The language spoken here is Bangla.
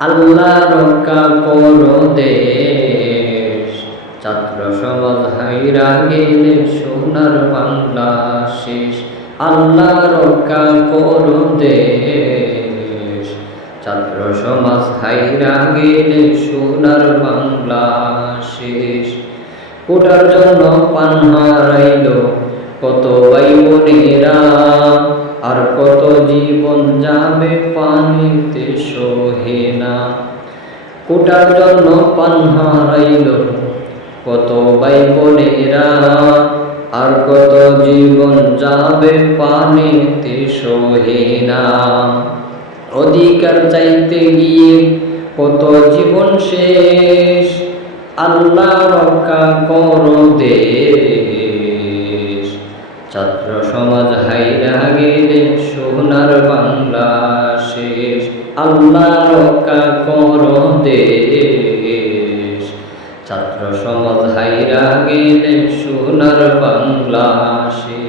আল্লাহ রক্ষা করো দেশ, ছাত্র সমাজ হাইরা গেলে সোনার বাংলা শেষ। আল্লাহ রক্ষা করো দেশ, ছাত্র সমাজ হাইরা গেলে সোনার বাংলা শেষ। কোটার জন্য পান হারাইল কত ভাই বোনেরা, আর কত জীবন যাবে পানিতে সহে না। কোটার জন্য পান হারাইল কত ভাই বোনেরা, আর কত জীবন যাবে পানিতে সহে না। অধিকার চাইতে গিয়ে কত জীবন শেষ, আল্লাহ রক্ষা করো দেশ, ছাত্র সমাজ হাইরা গেলে সোনার বাংলা শেষ। আল্লাহ রক্ষা করো দেশ, ছাত্র সমাজ হাইরা গেলে সোনার বাংলা শেষ।